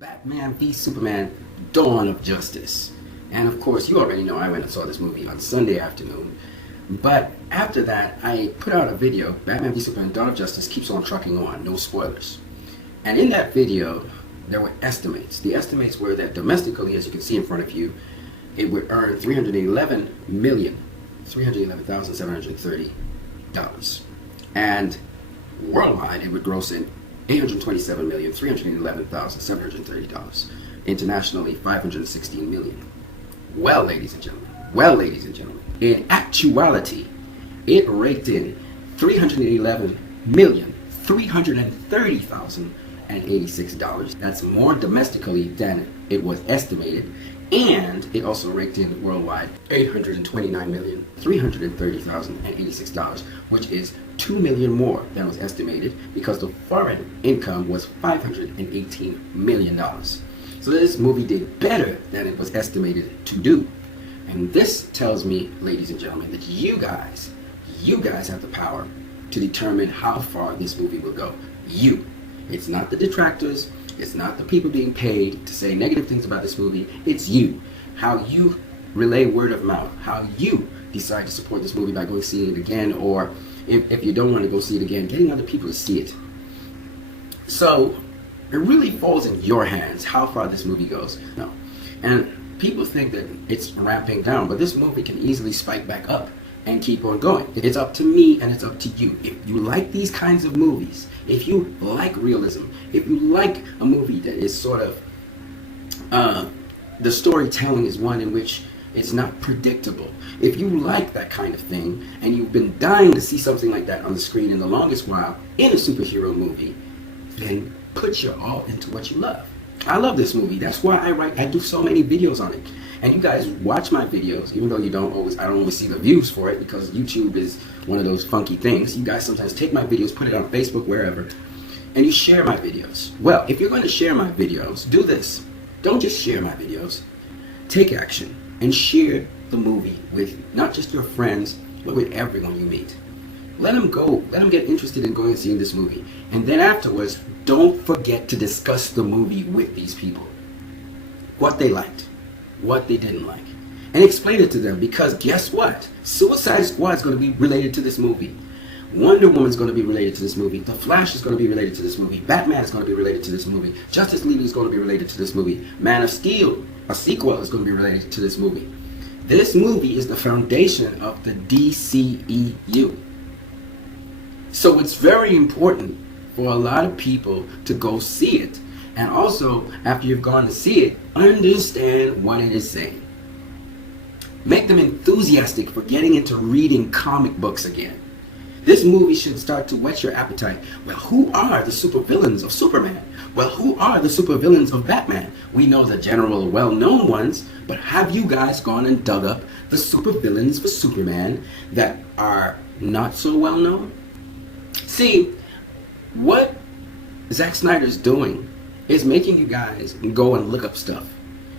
Batman v Superman: Dawn of Justice. And of course, you already know I went and saw this movie on Sunday afternoon. But after that, I put out a video, Batman v Superman: Dawn of Justice keeps on trucking on, no spoilers. And in that video, there were estimates. The estimates were that domestically, as you can see in front of you, it would earn $311,730. And worldwide, it would gross in $827,311,730. Internationally, $516 million. Well, ladies and gentlemen, in actuality, it raked in $311,330,086. That's more domestically than it was estimated, and it also raked in worldwide $829,330,086, which is $2 million more than was estimated because the foreign income was $518 million. So this movie did better than it was estimated to do. And this tells me, ladies and gentlemen, that you guys have the power to determine how far this movie will go. You. It's not the detractors. It's not the people being paid to say negative things about this movie. It's you. How you relay word of mouth. How you decide to support this movie by going see it again, or if you don't want to go see it again, getting other people to see it. So it really falls in your hands how far this movie goes. No. And people think that it's ramping down, but this movie can easily spike back up and keep on going. It's up to me and it's up to you. If you like these kinds of movies, if you like realism, if you like a movie that is sort of, the storytelling is one in which it's not predictable. If you like that kind of thing, and you've been dying to see something like that on the screen in the longest while in a superhero movie, then put your all into what you love. I love this movie. That's why I do so many videos on it. And you guys watch my videos, even though I don't always see the views for it, because YouTube is one of those funky things. You guys sometimes take my videos, put it on Facebook, wherever, and you share my videos. Well, if you're going to share my videos, do this. Don't just share my videos. Take action and share the movie with not just your friends, but with everyone you meet. Let them get interested in going and seeing this movie. And then afterwards, don't forget to discuss the movie with these people. What they liked, what they didn't like. And explain it to them, because guess what? Suicide Squad is going to be related to this movie. Wonder Woman is going to be related to this movie. The Flash is going to be related to this movie. Batman is going to be related to this movie. Justice League is going to be related to this movie. Man of Steel, a sequel, is going to be related to this movie. This movie is the foundation of the DCEU. So it's very important for a lot of people to go see it. And also, after you've gone to see it, understand what it is saying. Make them enthusiastic for getting into reading comic books again. This movie should start to whet your appetite. Well, who are the supervillains of Superman? Well, who are the supervillains of Batman? We know the general well-known ones, but have you guys gone and dug up the supervillains for Superman that are not so well-known? See, what Zack Snyder's doing is making you guys go and look up stuff.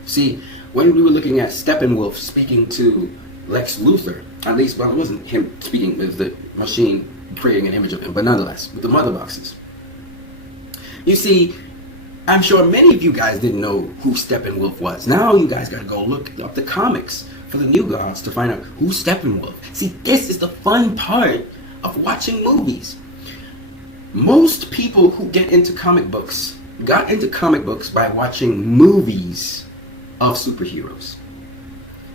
See, when we were looking at Steppenwolf speaking to Lex Luthor, at least, well, it wasn't him speaking, it was the machine creating an image of him, but nonetheless, with the mother boxes. You see, I'm sure many of you guys didn't know who Steppenwolf was. Now you guys gotta go look up the comics for the New Gods to find out who's Steppenwolf. See, this is the fun part of watching movies. Most people who get into comic books got into comic books by watching movies of superheroes.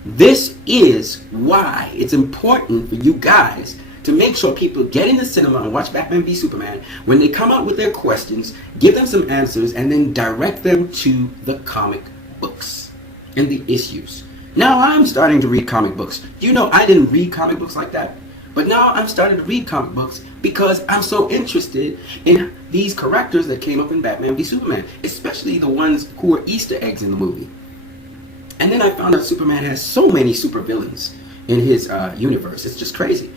This is why it's important for you guys to make sure people get in the cinema and watch Batman v Superman. When they come out with their questions, give them some answers, and then direct them to the comic books and the issues. Now I'm starting to read comic books. You know, I didn't read comic books like that. But now I'm starting to read comic books because I'm so interested in these characters that came up in Batman v Superman, especially the ones who were Easter eggs in the movie. And then I found out Superman has so many supervillains in his universe. It's just crazy.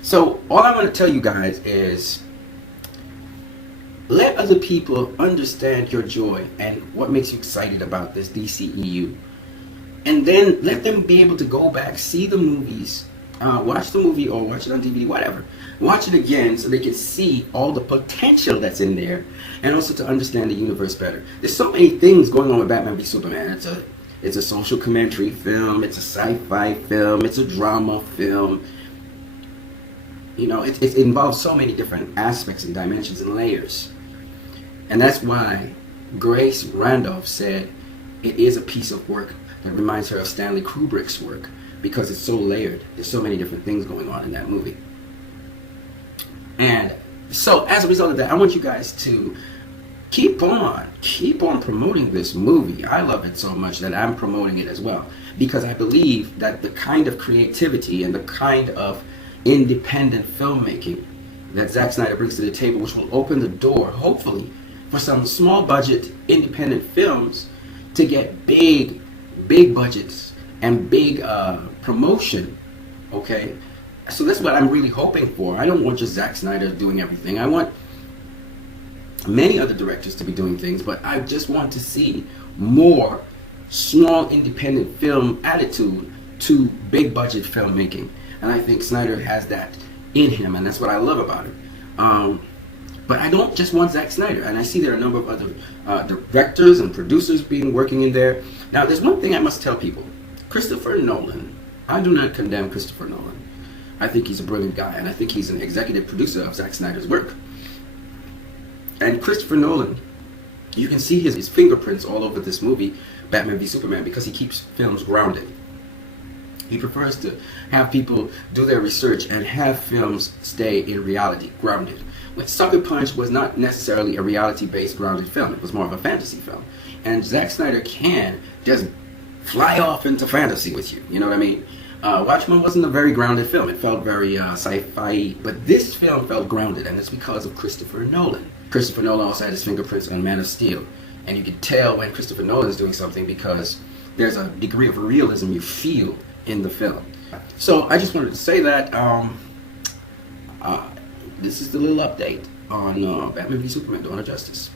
So all I want to tell you guys is let other people understand your joy and what makes you excited about this DCEU. And then let them be able to go back, see the movies, watch the movie or watch it on DVD, whatever. Watch it again so they can see all the potential that's in there, and also to understand the universe better. There's so many things going on with Batman v Superman. It's a social commentary film. It's a sci-fi film. It's a drama film. You know, it involves so many different aspects and dimensions and layers. And that's why Grace Randolph said it is a piece of work that reminds her of Stanley Kubrick's work, because it's so layered. There's so many different things going on in that movie. And so as a result of that, I want you guys to keep on promoting this movie. I love it so much that I'm promoting it as well, because I believe that the kind of creativity and the kind of independent filmmaking that Zack Snyder brings to the table, which will open the door, hopefully, for some small budget independent films to get big budgets and big promotion. Okay, so that's what I'm really hoping for. I don't want just Zack Snyder doing everything. I want many other directors to be doing things, but I just want to see more small independent film attitude to big budget filmmaking. And I think Snyder has that in him, and that's what I love about it. But I don't just want Zack Snyder, and I see there are a number of other directors and producers working in there. Now, there's one thing I must tell people. Christopher Nolan, I do not condemn Christopher Nolan. I think he's a brilliant guy, and I think he's an executive producer of Zack Snyder's work. And Christopher Nolan, you can see his fingerprints all over this movie, Batman v Superman, because he keeps films grounded. He prefers to have people do their research and have films stay in reality, grounded. But Sucker Punch was not necessarily a reality-based grounded film. It was more of a fantasy film. And Zack Snyder can just fly off into fantasy with you. You know what I mean? Watchmen wasn't a very grounded film. It felt very sci-fi. But this film felt grounded, and it's because of Christopher Nolan. Christopher Nolan also had his fingerprints on Man of Steel. And you can tell when Christopher Nolan is doing something because there's a degree of realism you feel in the film. So I just wanted to say that this is the little update on Batman v Superman: Dawn of Justice.